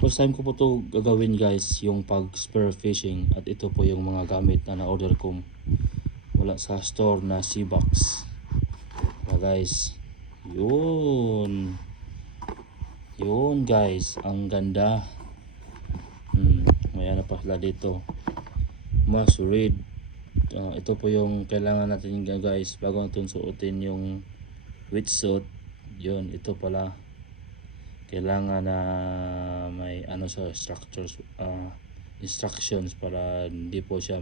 First time ko po to gagawin guys, yung pag spear fishing. At ito po yung mga gamit na na-order ko wala sa store na Sea-Box. Guys, yun guys, ang ganda. May ano pa sila dito, must read. Ito po yung kailangan natin guys bago natin suotin yung wetsuit. Yun, ito pala kailangan na may ano sa structures, instructions para hindi po siya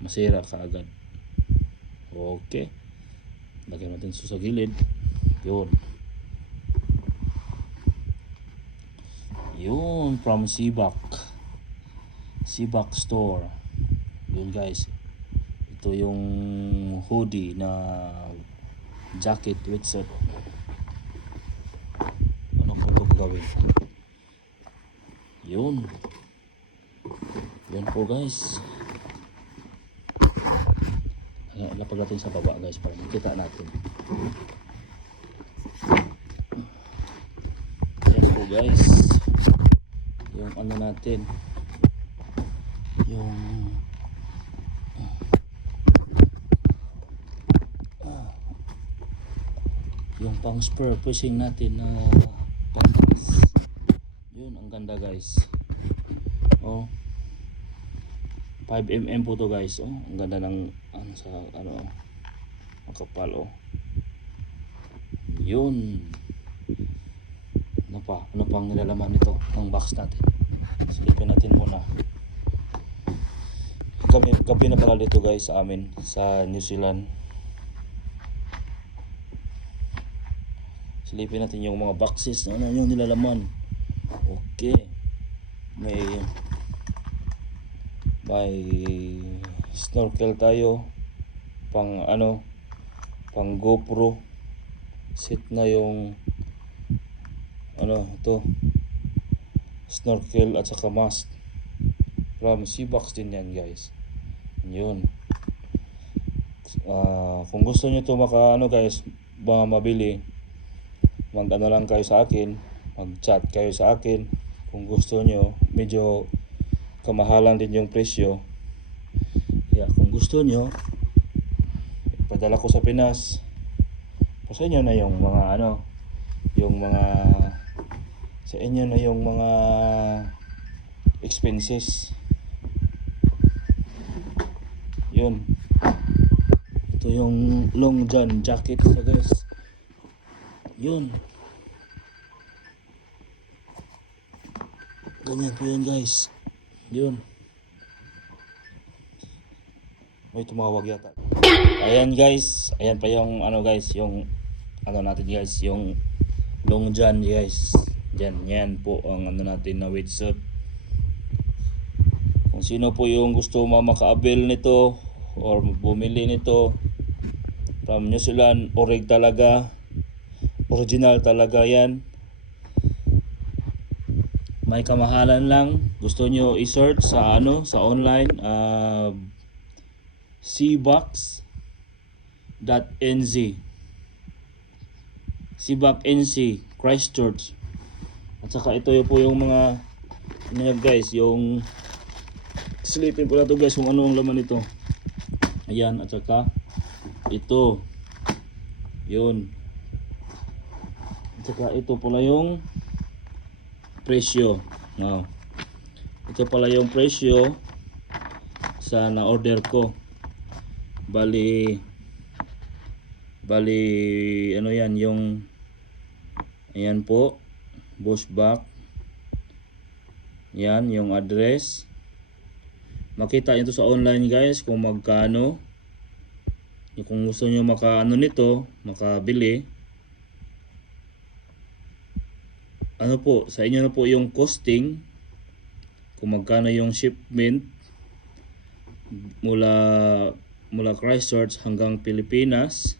masira kaagad. Okay, lagyan natin sa gilid. Yun from Sea-Box store. Yun guys, ito yung hoodie na jacket wetsuit. Ano po ito gagawin? Yun po guys. Lapag natin sa baba guys para makita natin. Yan po guys, yung ano natin, yung pang spear fishing natin na pangkas. Yun, ang ganda guys. 5mm po to guys. Ang ganda ng makapal. Yun. Ano pang nilalaman nito ang box natin? Silipin natin muna. Gabi na pala dito guys sa amin sa New Zealand. Silipin natin yung mga boxes na ano yung nilalaman. Okay, may snorkel tayo, pang GoPro set na yung ito snorkel at saka mask from Sea-Box din yan guys. Yun, kung gusto nyo to guys, mabili, lang kayo sa akin, mag-chat kayo sa akin. Kung gusto nyo, medyo kamahalan din yung presyo, kaya kung gusto nyo, padala ko sa Pinas. Sa inyo na yung mga sa inyo na yung mga expenses. Yun, ito yung long john jacket sa guys. Yun, ganyan po yun guys. Yun, may tumawag yata. Ayan guys, ayan pa yung guys, yung natin guys, yung long john guys. Yan po ang natin na wetsuit. Kung sino po yung gusto maka-avail nito or bumili nito from New Zealand, original talaga yan. May kamahalan lang. Gusto nyo i-search sa online, Seabox.nz, Seabox.nz, Christchurch. At saka ito po yung mga guys, yung silipin ko na to guys kung ano ang laman nito. Ayan, at saka ito, yun. At saka ito pala yung presyo. Ito pala yung presyo sa na-order ko. Bali yan yung, ayan po, Bushback. Yan yung address. Makita nyo sa online guys kung magkano. Kung gusto nyo makabili, sa inyo na po yung costing, kung magkano yung shipment mula Christchurch hanggang Pilipinas.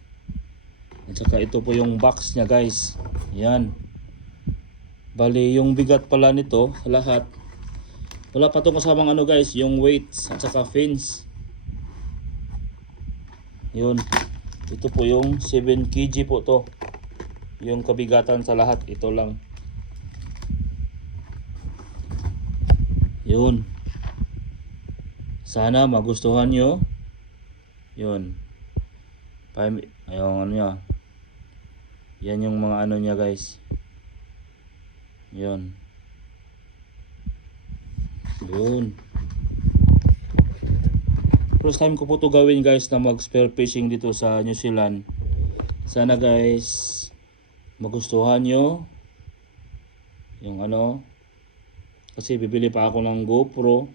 At saka ito po yung box nya guys. Yan, bali yung bigat pala nito lahat, wala pa itong kasamang guys, yung weights at saka fins. Yun, ito po yung 7 kg po to, yung kabigatan sa lahat. Ito lang Yun. Sana magustuhan nyo. Yun. Ayun, ano niya. Yan yung mga ano niya guys. Yun. Yun. First time ko po to gawin guys, na mag spear fishing dito sa New Zealand. Sana guys magustuhan nyo yung ano, kasi bibili pa ako ng GoPro.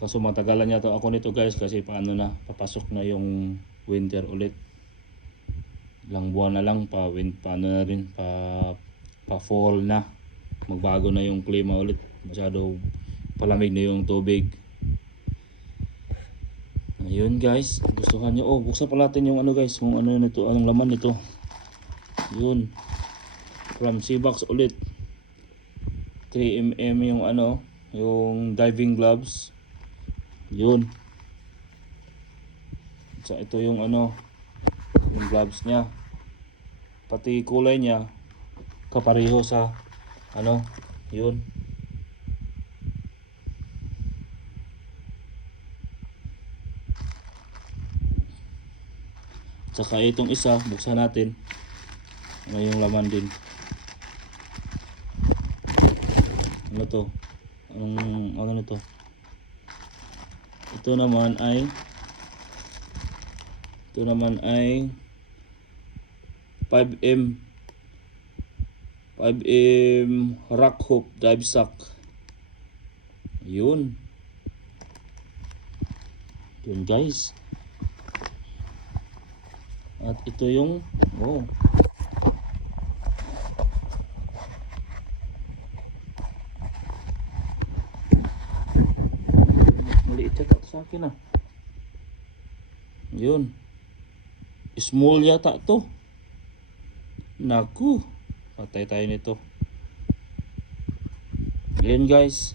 Kaso matagalan yata ako nito guys, kasi paano na, papasok na yung winter ulit. Ilang buwan na lang paano na rin pa fall na. Magbago na yung klima ulit. Masyado palamig na yung tubig. Ayun guys, gustuhan nyo. Oh, buksan pa natin yung ano guys, kung ano nito, anong laman nito. Yun. From Seabox ulit. 3mm yung ano, yung diving gloves. Yun. So ito yung ano, yung gloves niya. Pati kulay niya kapareho sa ano, yun. Saka itong isa, buksan natin. Ano yung laman din. Ano to? Ano to? Ito naman ay 5M rock hook dive sack. Yun. Yun guys. At ito yung maliit yata sa akin ah. Yun. Small yata to. Naku. Patay tayo nito. Yan guys.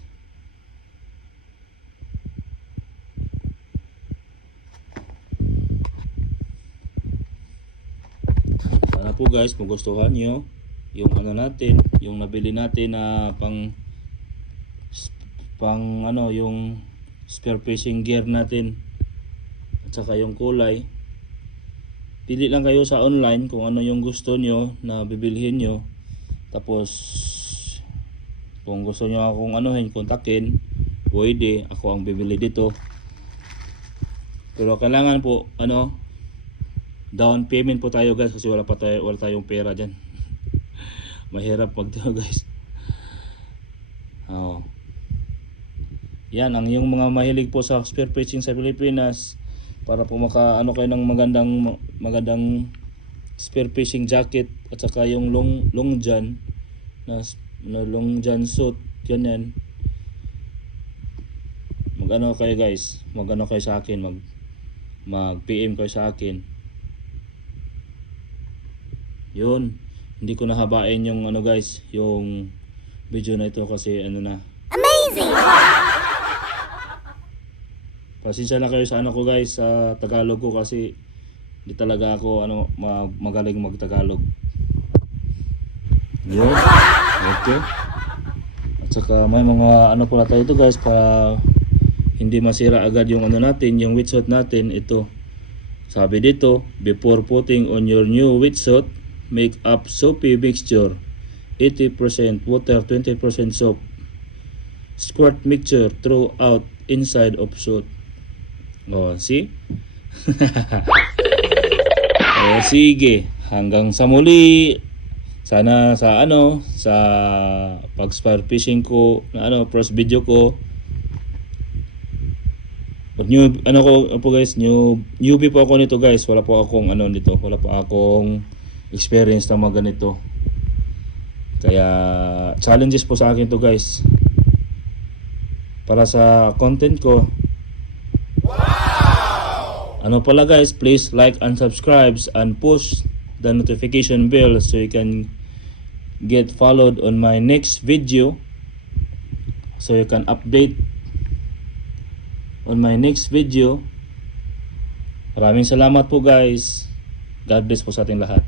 Sana po guys magustuhan nyo yung ano natin, yung nabili natin na pang ano, yung spear fishing gear natin. At saka yung kulay. Pili lang kayo sa online kung ano yung gusto nyo na bibilhin nyo. Tapos kung gusto nyo akong anuhin, kontakin, pwede, ako ang bibili dito. Pero kailangan po ano, down payment po tayo guys, kasi wala tayong pera dyan. Mahirap magtayo guys. Yan ang yung mga mahilig po sa spear fishing sa Pilipinas, para po ano kayo ng magandang spear fishing jacket at saka yung long john na long john suit, ganyan. Mag-ano kayo guys, mag-ano kayo sa akin, mag-PM kayo sa akin. Yun, hindi ko nahabain yung ano guys, yung video na ito kasi ano na. Amazing! Pasensya na kayo sa ano ko guys, sa Tagalog ko, kasi hindi talaga ako ano magaling mag-Tagalog. Yun. Okay. At saka may mga ano pala tayo ito guys, para hindi masira agad yung ano natin, yung wetsuit natin. Ito. Sabi dito, before putting on your new wetsuit, make up soapy mixture. 80% water, 20% soap. Squirt mixture throughout inside of suit. Oh, see? Sige, hanggang sa muli. Sana sa pag spear fishing ko na first video ko. Newbie po ako nito guys. Wala po akong experience na mga ganito. Kaya challenges po sa akin to guys. Para sa content ko. Ano pala guys, please like and subscribe and push the notification bell so you can get followed on my next video, so you can update on my next video. Maraming salamat po guys. God bless po sa ating lahat.